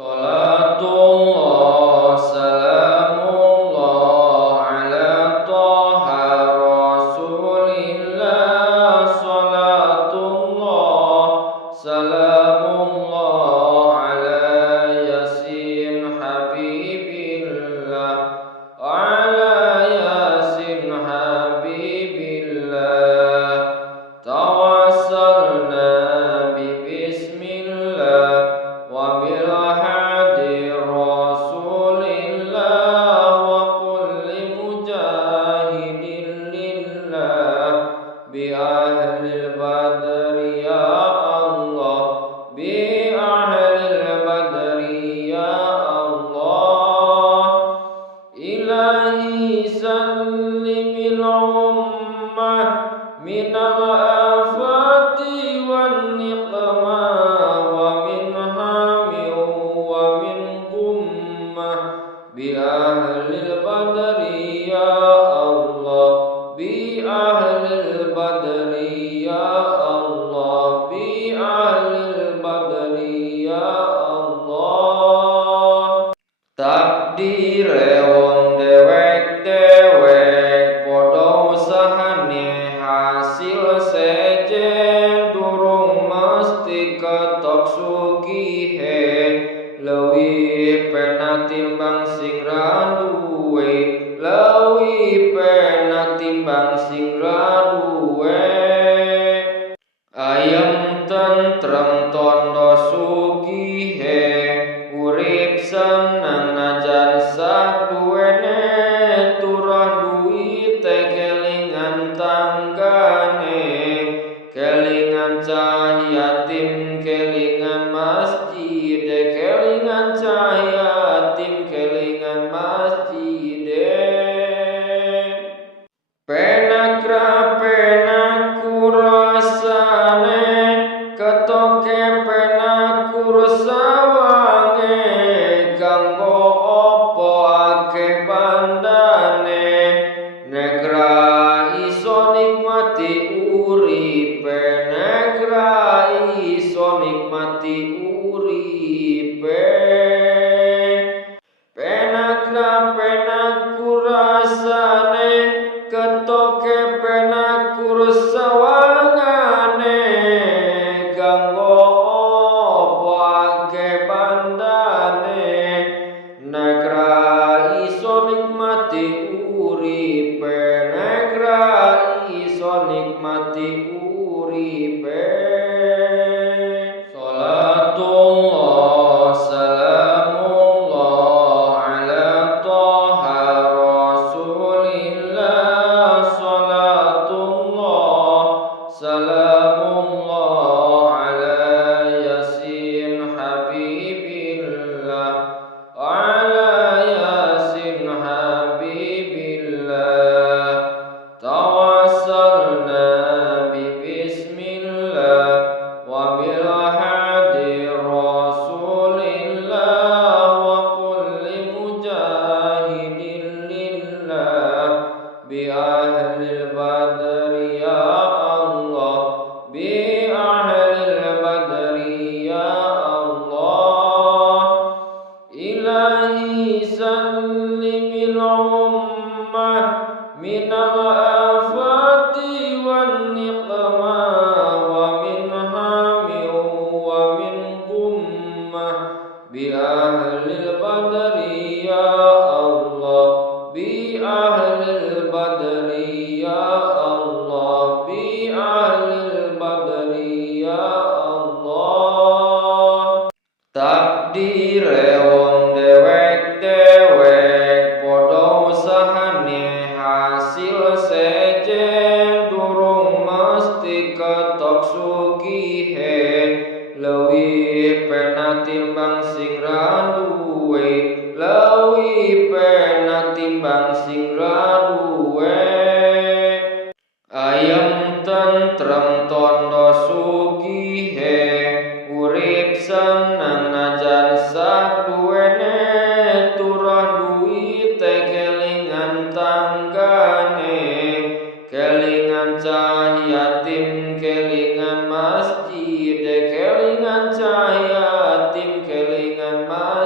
Salatullah salamullah ala Taha Rasulillah. Salatullah salamullah ala Yasin Habibillah, ala Yasin Habibillah. Tawassalna bi bismillah wa bil hadi Rasulillah wa kulli mujahidin lillah bi ahlil badri ya Allah, bi ahlil badri ya Allah. Ilahi sallimil ummah minal afati wan niqmah wa min hamin wa min gummah bi ahlil badri ya Allah, bi ahlil badri ya Allah, bi ahlil badri ya Allah. Takdire wong dewek-dewek podo usahane hasil sejen durung mesti ketok sugihe, leuwih pena timbang sing ra duwe, leuwih pena timbang sing ra duwe. Ayem tentrem tondo sugihe, urip seneng najan saduwene, turah duwite kelingan tanggane, kelingan cah yatim kelingan masjid, kelingan cah yatim kelingan masjid. Penak ra penak kurasane, ketoke penak kursawange, kanggo opo akeh bandane, nek ra iso nikmati uripe, nek ra iso nikmati uripe. Penak ra penak kurasane, ketoke penak kursawangane, kanggo opo akeh bandane, nek ra iso nikmati uripe, nek ra iso nikmati uripe. Salatullah salamullah ala Taha Rasulillah. Salatullah salamullah ala Yasin Habibillah, ala Yasin Habibillah. Tawassalna bi bismillah wa bil hadi Rasulillah wa kulli mujahidin lillah bi ahlil badri ya Allah, bi ahlil badri ya Allah. Ilahi sallimil ummah minal afati wan niqmah wa min hamin wa min gummah bi ahlil badri ya Allah, bi ahlil badri ya Allah, bi ahlil badri ya Allah. Takdire wong dewek-dewek podo usahane hasil sejen durung mesti ketok sugihe, leuwih pena timbang sing ra duwe, leuwih pena timbang sing ra duwe. Ayem tentrem tondo sugihe, urip seneng najan saduwene, turah duwite kelingan tanggane, kelingan cah yatim kelingan masjid, kelingan cah yatim kelingan masjid.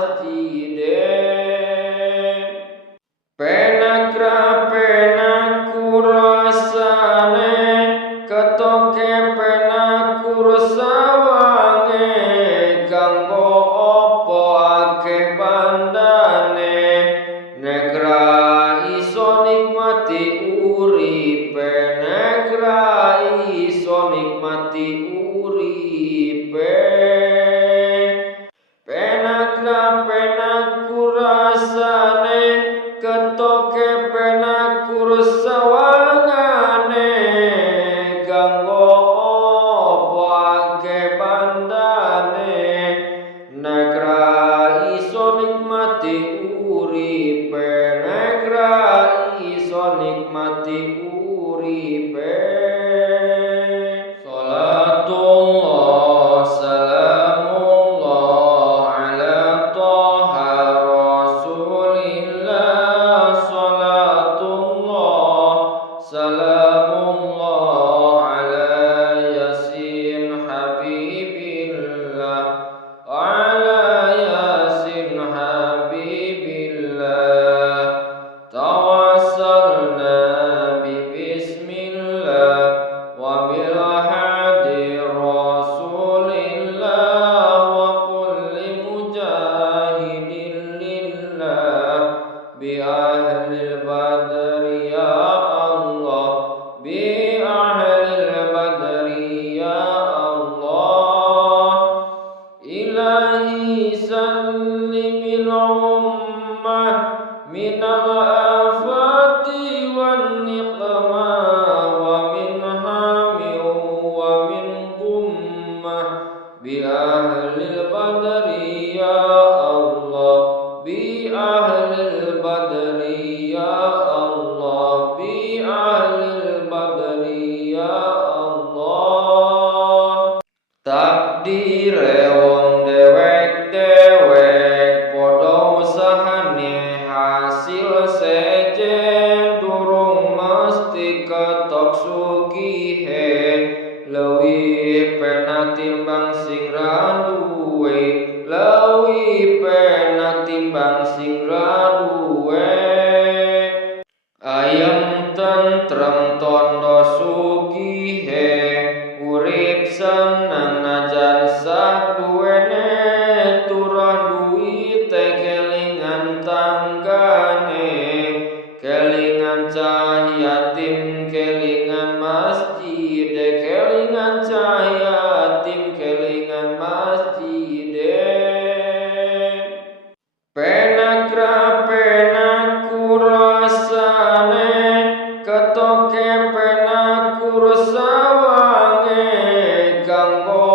Ilahi sallimil ummah minal afati wan niqmah wa min hamin wa min gummah bi ahlil badri ya Allah, bi ahlil badri ya Allah, bi ahlil badri ya Allah. Takdire wong dewek-dewek podo usahane hasil sejen durung mesti ketok sugihe, leuwih penak timbang sing ra duwe, leuwih penak timbang sing ra duwe. Ayem tentrem tondo sugihe, urip seneng najan saduwene, turah duwite kelingan tanggane, kelingan cah yatim, kelingan masjid, kelingan cah yatim, kelingan masjid. Penak ra penak kurasane, ketoke penak kursawange, kanggo